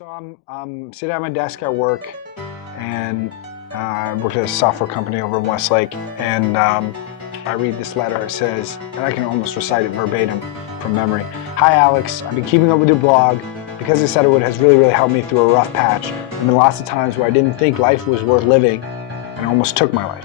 So I'm sitting at my desk at work, and I work at a software company over in Westlake, and I read this letter. It says, and I can almost recite it verbatim from memory. Hi Alex, I've been keeping up with your blog. Because I said it would has really helped me through a rough patch. There have been lots of times where I didn't think life was worth living, and almost took my life.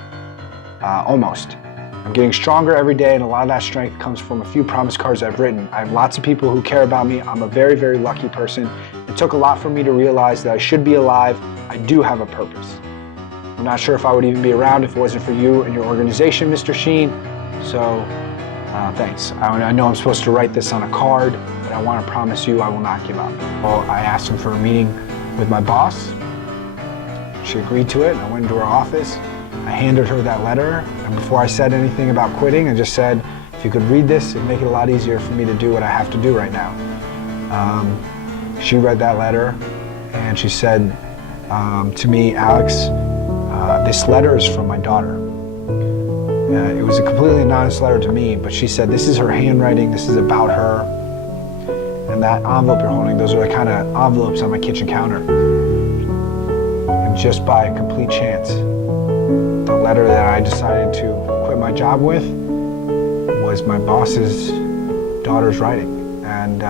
Almost. I'm getting stronger every day, and a lot of that strength comes from a few promise cards I've written. I have lots of people who care about me. I'm a very lucky person. It took a lot for me to realize that I should be alive. I do have a purpose. I'm not sure if I would even be around if it wasn't for you and your organization, Mr. Sheen. So, thanks. I know I'm supposed to write this on a card, but I want to promise you I will not give up. Well, I asked him for a meeting with my boss. She agreed to it, and I went into her office. I handed her that letter, and before I said anything about quitting, I just said, if you could read this, it'd make it a lot easier for me to do what I have to do right now. She read that letter, and she said to me, Alex, this letter is from my daughter. It was a completely anonymous letter to me, but she said, this is her handwriting, this is about her. And that envelope you're holding, those are the kind of envelopes on my kitchen counter. And just by a complete chance, the letter that I decided to quit my job with was my boss's daughter's writing. And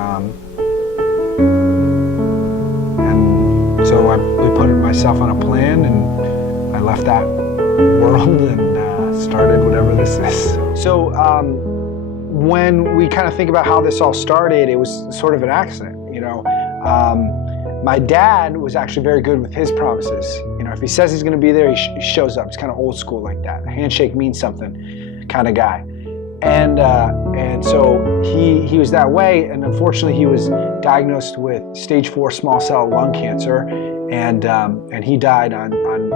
so I put myself on a plan, and I left that world and started whatever this is. So when we kind of think about how this all started, it was sort of an accident, you know. My dad was actually very good with his promises. You know, if he says he's going to be there, he shows up. He's kind of old school like that. A handshake means something kind of guy. And so he was that way, and unfortunately he was diagnosed with stage 4 small cell lung cancer, and he died on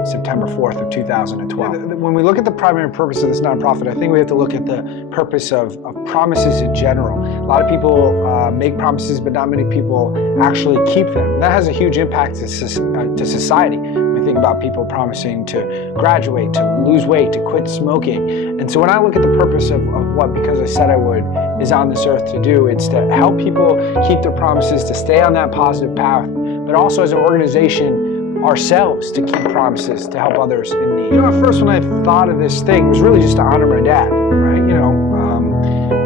September 4th of 2012. When we look at the primary purpose of this nonprofit, I think we have to look at the purpose of promises in general. A lot of people make promises, but not many people actually keep them. And that has a huge impact to society. We think about people promising to graduate, to lose weight, to quit smoking. And so when I look at the purpose of what Because I Said I Would is on this earth to do, it's to help people keep their promises, to stay on that positive path, but also as an organization, ourselves to keep promises to help others in need. You know, at first when I thought of this thing, it was really just to honor my dad, right? You know,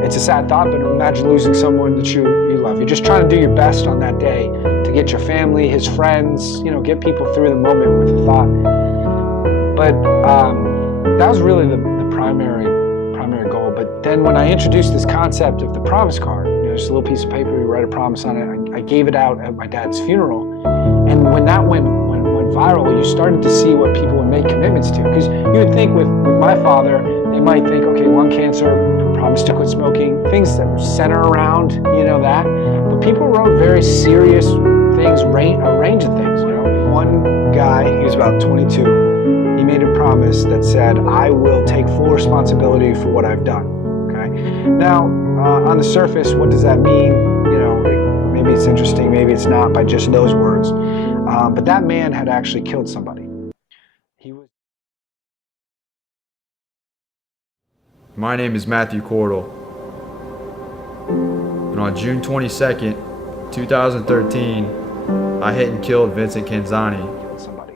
it's a sad thought, but imagine losing someone that you love. You're just trying to do your best on that day to get your family, his friends, you know, get people through the moment with a thought. But that was really the primary goal. But then when I introduced this concept of the promise card, you know, just a little piece of paper, you write a promise on it. I gave it out at my dad's funeral, and when that went viral, you started to see what people would make commitments to. Because you would think with my father, they might think, okay, lung cancer, promise to quit smoking, things that center around, you know, that. But people wrote very serious things, a range of things, you know. One guy, he was about 22, he made a promise that said, I will take full responsibility for what I've done, okay? Now, on the surface, what does that mean? You know, maybe it's interesting, maybe it's not by just those words. But that man had actually killed somebody. My name is Matthew Cordell, and on June 22nd, 2013, I hit and killed Vincent Canzani. Killed somebody.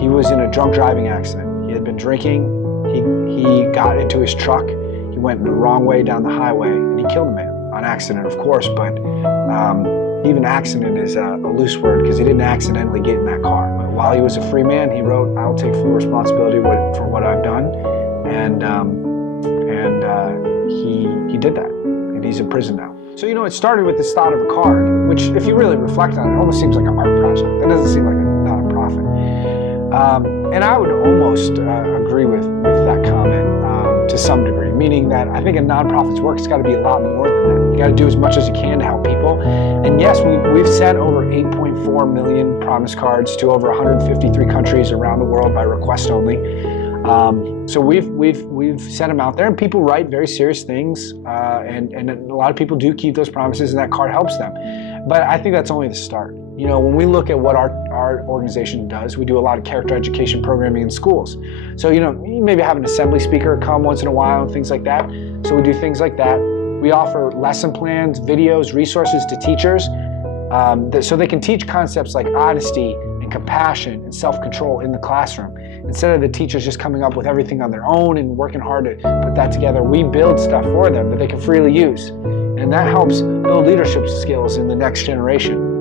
He was in a drunk driving accident. He had been drinking. He got into his truck. He went the wrong way down the highway, and he killed a man on accident, of course. But even accident is a loose word because he didn't accidentally get in that car. But while he was a free man, he wrote, "I'll take full responsibility for what I've done," and he did that, and he's in prison now. So, you know, it started with this thought of a card, which, if you really reflect on it, almost seems like an art project. That doesn't seem like a non-profit. And I would almost agree with that comment to some degree, meaning that I think a nonprofit's work has got to be a lot more than that. You got to do as much as you can to help people. And yes, we've sent over 8.4 million promise cards to over 153 countries around the world by request only. So we've sent them out there, and people write very serious things, and a lot of people do keep those promises, and that card helps them. But I think that's only the start. You know, when we look at what our organization does, we do a lot of character education programming in schools. So, you know, you maybe have an assembly speaker come once in a while and things like that. So we do things like that. We offer lesson plans, videos, resources to teachers. so they can teach concepts like honesty and compassion and self-control in the classroom. Instead of the teachers just coming up with everything on their own and working hard to put that together, we build stuff for them that they can freely use. And that helps build leadership skills in the next generation.